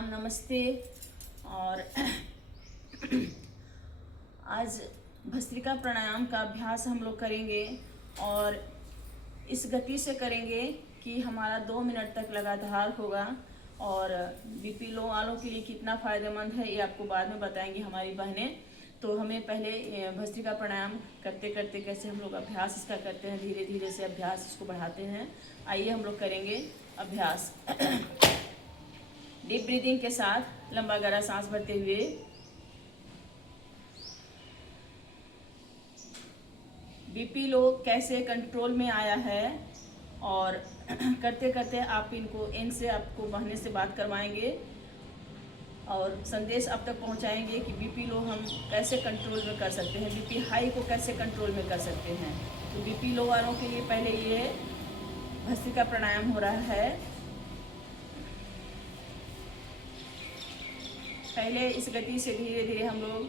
प्रणाम, नमस्ते। और आज भस्त्रिका प्राणायाम का अभ्यास हम लोग करेंगे और इस गति से करेंगे कि हमारा 2 मिनट तक लगातार होगा। और बीपी लो वालों के लिए कितना फ़ायदेमंद है ये आपको बाद में बताएंगी हमारी बहनें। तो हमें पहले भस्त्रिका प्राणायाम करते करते कैसे हम लोग अभ्यास इसका करते हैं, धीरे धीरे से अभ्यास इसको बढ़ाते हैं। आइए हम लोग करेंगे अभ्यास। डीप ब्रीदिंग के साथ लंबा गहरा सांस भरते हुए बीपी लो कैसे कंट्रोल में आया है और करते करते आप इनको इनसे आपको बहने से बात करवाएंगे और संदेश आप तक पहुंचाएंगे कि बीपी लो हम कैसे कंट्रोल में कर सकते हैं, बीपी हाई को कैसे कंट्रोल में कर सकते हैं। तो बीपी लो वालों के लिए पहले ये भस्त्रिका प्राणायाम हो रहा है। पहले इस गति से धीरे धीरे हम लोग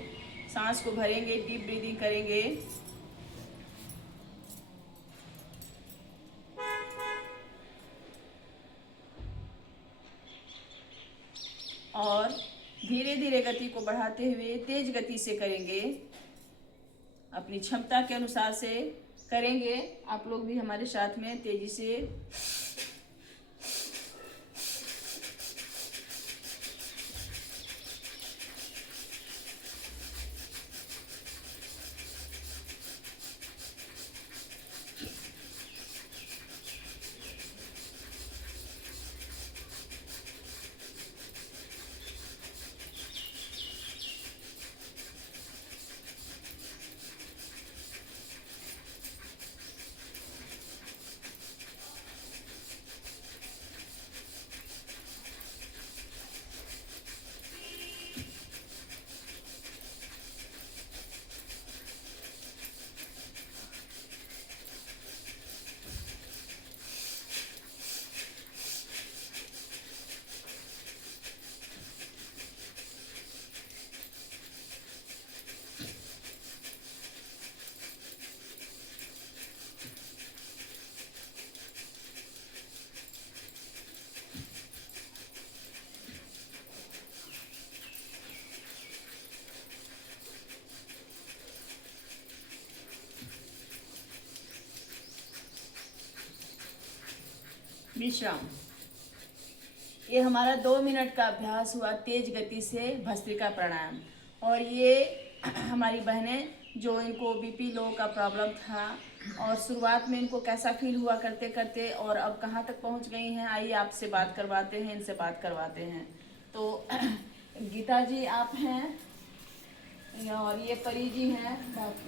सांस को भरेंगे, डीप ब्रीदिंग करेंगे। और धीरे धीरे गति को बढ़ाते हुए तेज गति से करेंगे, अपनी क्षमता के अनुसार से करेंगे। आप लोग भी हमारे साथ में तेजी से विश्राम। ये हमारा 2 मिनट का अभ्यास हुआ तेज गति से भस्त्रिका प्राणायाम। और ये हमारी बहनें जो इनको बीपी लो का प्रॉब्लम था और शुरुआत में इनको कैसा फील हुआ करते करते और अब कहाँ तक पहुँच गई हैं, आइए आपसे बात करवाते हैं, इनसे बात करवाते हैं। तो गीता जी आप हैं और ये परी जी हैं,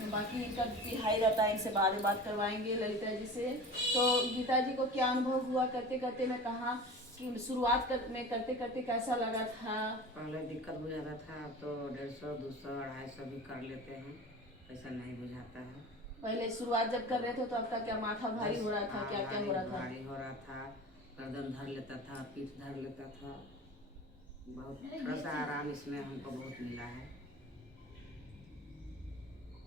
बाकी इनका बीपी हाई रहता है, इनसे बाद में बात करवाएंगे ललिता जी से। तो गीता जी को क्या अनुभव हुआ करते करते, मैं कहा कि शुरुआत में करते करते कैसा लगा था? पहले दिक्कत बुझाता था, अब तो 150, 200, 250 भी कर लेते हैं, ऐसा नहीं बुझाता है। पहले शुरुआत जब कर रहे थे तो आपका क्या माथा भारी हो रहा था, क्या क्या हो रहा था? भारी हो रहा था, गर्दन धर लेता था, पीठ धर लेता था। बहुत थोड़ा सा आराम इसमें हमको बहुत मिला है।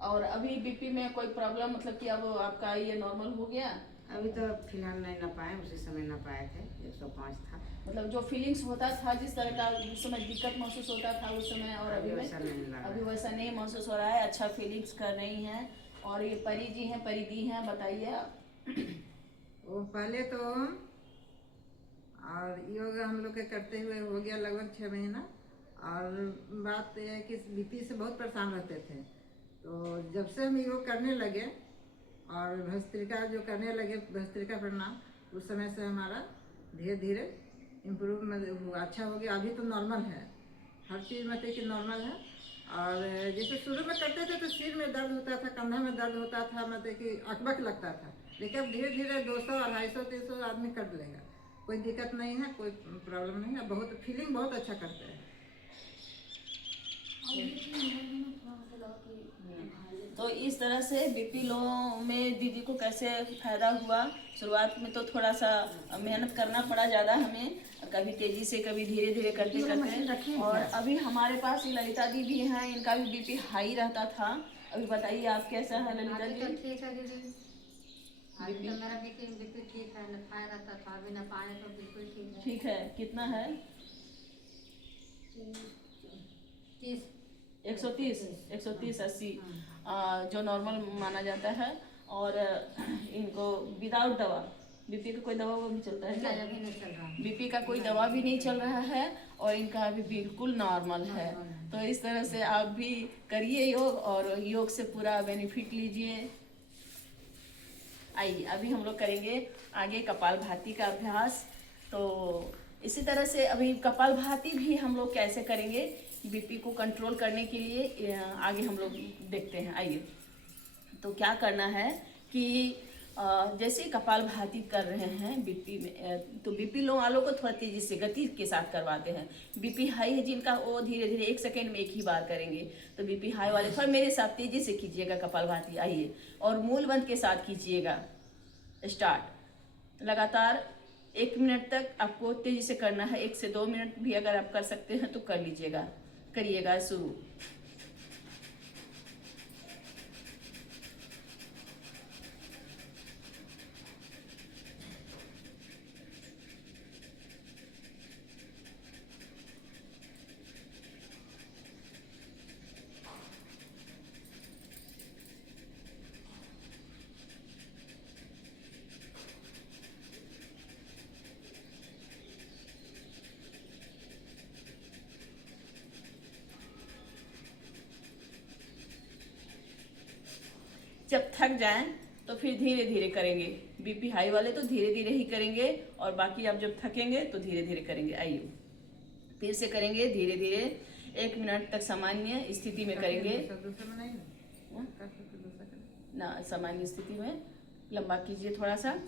और अभी बीपी में कोई प्रॉब्लम, मतलब कि अब आपका ये नॉर्मल हो गया? अभी तो फिलहाल नहीं ना पाए, उसी समय ना पाए थे, 105 था। मतलब जो फीलिंग्स होता था, जिस तरह का उस समय दिक्कत महसूस होता था उस समय और अभी वैसा नहीं लगा। अभी वैसा नहीं महसूस हो रहा है, अच्छा फीलिंग्स कर रही हैं। और ये परी जी हैं, परी दी हैं, बताइए आप। वो पहले तो और योग हम लोग के करते हुए हो गया लगभग 6 महीना। और बात यह है कि बीपी से बहुत परेशान रहते थे। तो जब से हम योग करने लगे और भस्त्रिका जो करने लगे, भस्त्रिका प्राणायाम, उस समय से हमारा धीरे धीरे इम्प्रूव अच्छा हो गया। अभी तो नॉर्मल है, हर चीज़ मतलब कि नॉर्मल है। और जैसे शुरू में करते थे तो सिर में दर्द होता था, कंधा में दर्द होता था, मतलब कि अकबक लगता था। लेकिन अब धीरे धीरे 200, 250, 300 आदमी कर लेगा, कोई दिक्कत नहीं है, कोई प्रॉब्लम नहीं है। बहुत फीलिंग बहुत अच्छा करते हैं। तो इस तरह से बीपी लो में दीदी को कैसे फायदा हुआ। शुरुआत में तो थोड़ा सा मेहनत करना पड़ा ज़्यादा हमें, कभी तेजी से कभी धीरे धीरे करते करते। और अभी हमारे पास ललिता दी भी हैं, इनका भी बीपी हाई रहता था। अभी बताइए आप कैसा है ललिता जी? ठीक है दीदी, अभी तो मेरा बीपी ठीक है, ना पाए रहता था, अभी ना पाए तो बिल्कुल ठीक है। ठीक है, कितना है? 30 130 130 80 जो नॉर्मल माना जाता है। और इनको विदाउट दवा, बीपी का कोई दवा वो भी चलता है क्या? अभी नहीं चल रहा। बीपी का कोई दवा भी नहीं चल रहा है और इनका अभी बिल्कुल नॉर्मल है। तो इस तरह से आप भी करिए योग और योग से पूरा बेनिफिट लीजिए। आइए अभी हम लोग करेंगे आगे कपालभाति का अभ्यास। तो इसी तरह से अभी कपालभाति भी हम लोग कैसे करेंगे बीपी को कंट्रोल करने के लिए आगे हम लोग देखते हैं। आइए, तो क्या करना है कि जैसे कपालभाति कर रहे हैं बीपी में, तो बीपी लो वालों को थोड़ा तेजी से गति के साथ करवाते हैं। बीपी हाई है जिनका, वो धीरे धीरे 1 सेकेंड में एक ही बार करेंगे। तो बीपी हाई वाले थोड़ा मेरे साथ तेजी से कीजिएगा कपालभाति। आइए, और मूल बंद के साथ कीजिएगा। स्टार्ट। लगातार 1 मिनट तक आपको तेजी से करना है। 1 से 2 मिनट भी अगर आप कर सकते हैं तो कर लीजिएगा। करिएगा शुरू। जब थक जाएं तो फिर धीरे धीरे करेंगे। बीपी हाई वाले तो धीरे धीरे ही करेंगे और बाकी आप जब थकेंगे तो धीरे धीरे करेंगे। आइए फिर से करेंगे धीरे धीरे। 1 मिनट तक सामान्य स्थिति में करेंगे ना, सामान्य स्थिति में लंबा कीजिए थोड़ा सा।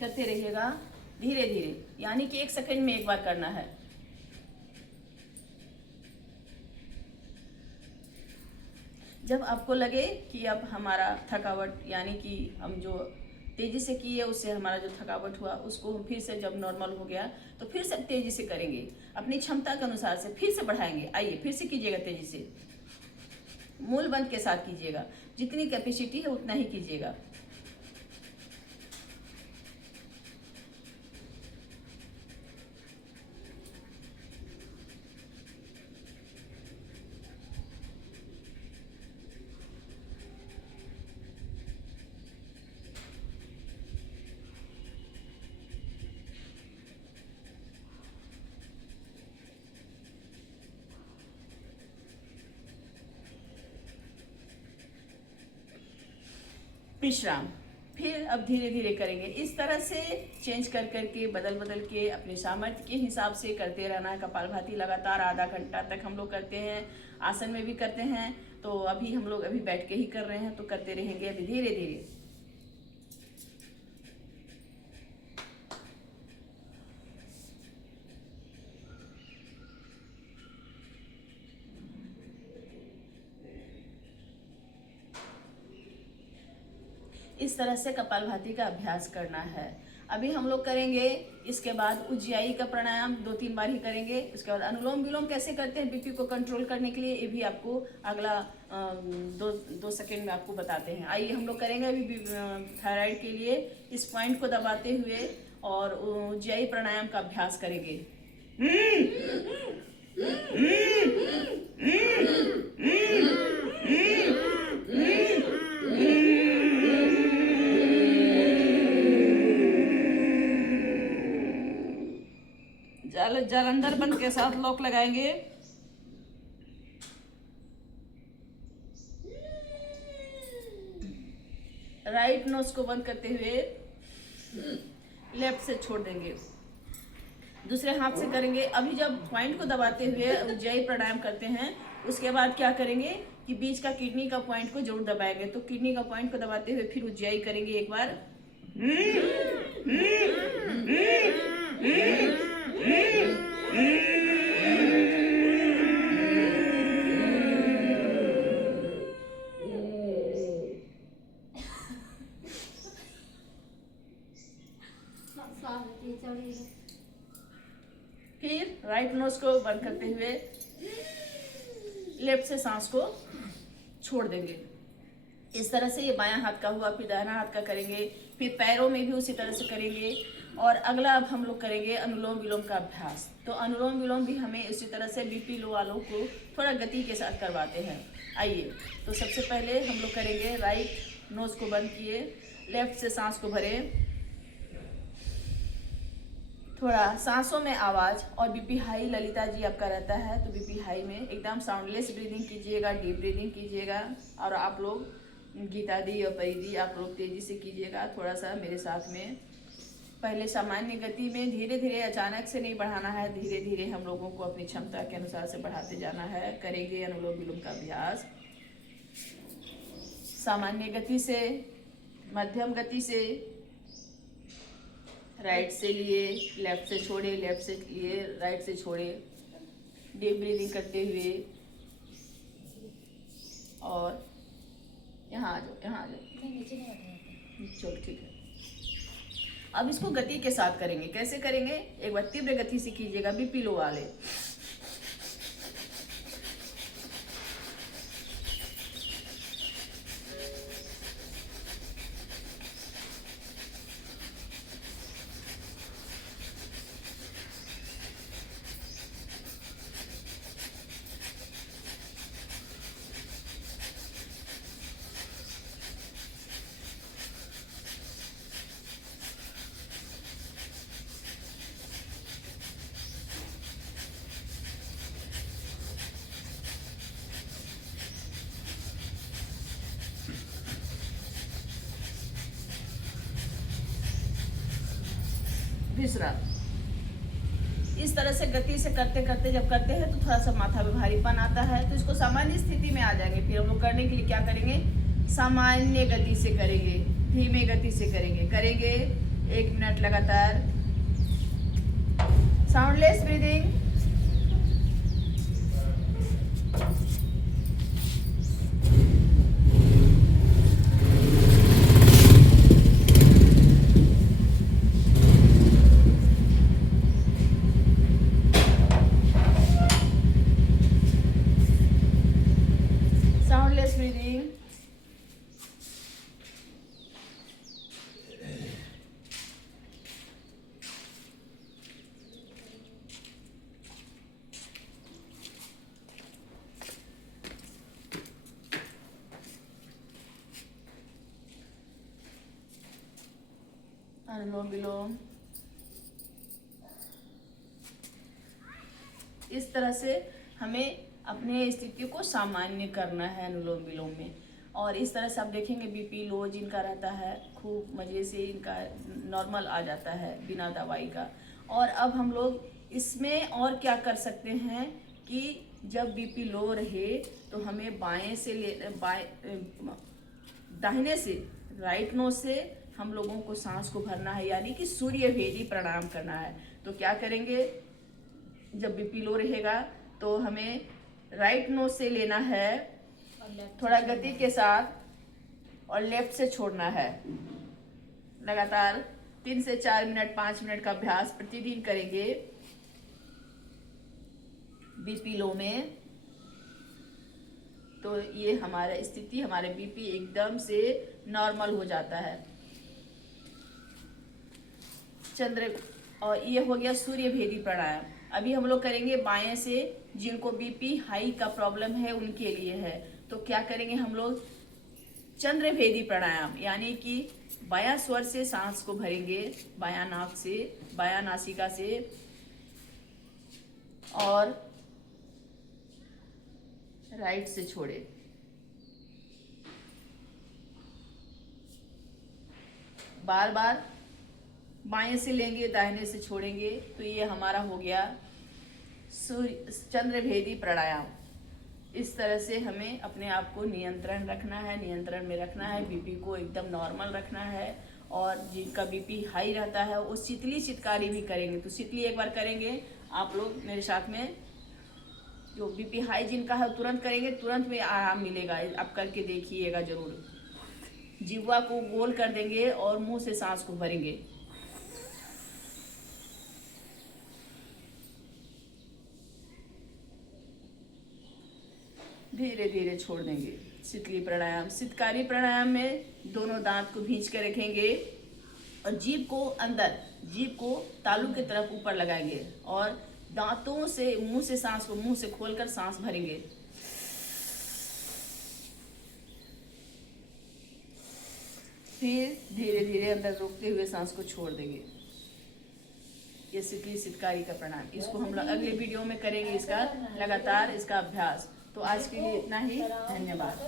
करते रहिएगा धीरे धीरे, यानी कि 1 सेकंड में एक बार करना है। जब आपको लगे कि अब हमारा थकावट, यानी कि हम जो तेजी से किए उससे हमारा जो थकावट हुआ उसको हम फिर से जब नॉर्मल हो गया तो फिर से तेजी से करेंगे। अपनी क्षमता के अनुसार से फिर से बढ़ाएंगे। आइए फिर से कीजिएगा तेजी से। मूल बंद के साथ कीजिएगा। जितनी कैपेसिटी है उतना ही कीजिएगा। विश्राम। फिर अब धीरे धीरे करेंगे। इस तरह से चेंज कर करके बदल बदल के अपने सामर्थ्य के हिसाब से करते रहना है। कपालभाति लगातार आधा घंटा तक हम लोग करते हैं। आसन में भी करते हैं। तो अभी हम लोग अभी बैठ के ही कर रहे हैं, तो करते रहेंगे अभी धीरे धीरे। इस तरह से कपालभाति का अभ्यास करना है। अभी हम लोग करेंगे। इसके बाद उज्जाई का प्राणायाम 2-3 बार ही करेंगे। उसके बाद अनुलोम विलोम कैसे करते हैं बीपी को कंट्रोल करने के लिए, ये भी आपको अगला 2 सेकेंड में आपको बताते हैं। आइए हम लोग करेंगे अभी थायराइड के लिए। इस पॉइंट को दबाते हुए और उज्जाई प्राणायाम का अभ्यास करेंगे। जालंधर बंद के साथ लॉक लगाएंगे। राइट नोज को बंद करते हुए लेफ्ट से छोड़ देंगे। दूसरे हाथ से करेंगे। अभी जब पॉइंट को दबाते हुए उज्जाई प्राणायाम करते हैं, उसके बाद क्या करेंगे कि बीच का किडनी का पॉइंट को जरूर दबाएंगे। तो किडनी का पॉइंट को दबाते हुए फिर उज्जाई करेंगे एक बार। सांस लेती चढ़ी है। फिर राइट नोज को बंद करते हुए लेफ्ट से सांस को छोड़ देंगे। इस तरह से ये बायां हाथ का हुआ, फिर दाहिना हाथ का करेंगे, फिर पैरों में भी उसी तरह से करेंगे। और अगला अब हम लोग करेंगे अनुलोम विलोम का अभ्यास। तो अनुलोम विलोम भी हमें इसी तरह से बीपी लो वालों को थोड़ा गति के साथ करवाते हैं। आइए, तो सबसे पहले हम लोग करेंगे राइट नोज को बंद किए, लेफ्ट से सांस को भरें, थोड़ा सांसों में आवाज। और बीपी हाई ललिता जी आपका रहता है तो बीपी हाई में एकदम साउंडलेस ब्रीदिंग कीजिएगा, डीप ब्रीदिंग कीजिएगा। और आप लोग गीता दी और परिधि आप लोग तेजी से कीजिएगा, थोड़ा सा मेरे साथ में। पहले सामान्य गति में धीरे धीरे, अचानक से नहीं बढ़ाना है, धीरे धीरे हम लोगों को अपनी क्षमता के अनुसार से बढ़ाते जाना है। करेंगे अनुलोम विलोम का अभ्यास सामान्य गति से, मध्यम गति से। राइट से लिए, लेफ्ट से छोड़े, लेफ्ट से लिए, राइट से छोड़े, डीप ब्रीदिंग करते हुए। और यहाँ आ जाओ, यहाँ आ जाओ, नहीं नीचे नहीं बैठे चलो ठीक है। अब इसको गति के साथ करेंगे। कैसे करेंगे? एक बार तीव्र गति से कीजिएगा, बीपी लो वाले। विश्राम। इस तरह से गति से करते करते जब करते हैं तो थोड़ा सा माथा में भारीपन आता है, तो इसको सामान्य स्थिति में आ जाएंगे। फिर हम लोग करने के लिए क्या करेंगे? सामान्य गति से करेंगे, धीमे गति से करेंगे 1 मिनट लगातार साउंडलेस ब्रीदिंग। अनुलोम विलोम। इस तरह से हमें अपने स्थिति को सामान्य करना है अनुलोम विलोम में। और इस तरह से आप देखेंगे बीपी लो जिनका रहता है खूब मज़े से इनका नॉर्मल आ जाता है बिना दवाई का। और अब हम लोग इसमें और क्या कर सकते हैं कि जब बीपी लो रहे तो हमें दाहिने से राइट नोज से हम लोगों को सांस को भरना है, यानी कि सूर्य भेदी प्राणायाम करना है। तो क्या करेंगे? जब बीपी लो रहेगा तो हमें राइट नोज से लेना है थोड़ा गति के साथ और लेफ्ट से छोड़ना है। लगातार 3 से 4 मिनट 5 मिनट का अभ्यास प्रतिदिन करेंगे बीपी लो में। तो ये हमारा स्थिति, हमारे बीपी एकदम से नॉर्मल हो जाता है। और ये हो गया सूर्य भेदी प्राणायाम। अभी हम लोग करेंगे बाएं से, जिनको बीपी हाई का प्रॉब्लम है उनके लिए है। तो क्या करेंगे हम लोग? चंद्र भेदी प्राणायाम, यानी कि बायां स्वर से सांस को भरेंगे, बायां नाक से, बायां नासिका से, और राइट से छोड़े। बार बार बाएं से लेंगे, दाहिने से छोड़ेंगे। तो ये हमारा हो गया चंद्र भेदी प्राणायाम। इस तरह से हमें अपने आप को नियंत्रण रखना है, नियंत्रण में रखना है, बीपी को एकदम नॉर्मल रखना है। और जिनका बीपी हाई रहता है वो शीतली चितकारी भी करेंगे। तो शीतली एक बार करेंगे आप लोग मेरे साथ में। जो बीपी हाई जिनका है तुरंत करेंगे, तुरंत में आराम मिलेगा। आप करके देखिएगा जरूर। जिह्वा को गोल कर देंगे और मुंह से सांस को भरेंगे। धीरे धीरे छोड़ देंगे। शीतली प्राणायाम, शीतकारी प्राणायाम में दोनों दांत को भींच कर रखेंगे और जीभ को अंदर, जीभ को तालू की तरफ ऊपर लगाएंगे और दांतों से मुंह से सांस को मुंह से खोलकर सांस भरेंगे। फिर धीरे धीरे अंदर रोकते हुए सांस को छोड़ देंगे। ये शीतकारी का प्राणायाम, इसको हम लोग अगले वीडियो में करेंगे, इसका लगातार इसका अभ्यास। तो आज के लिए इतना ही, धन्यवाद।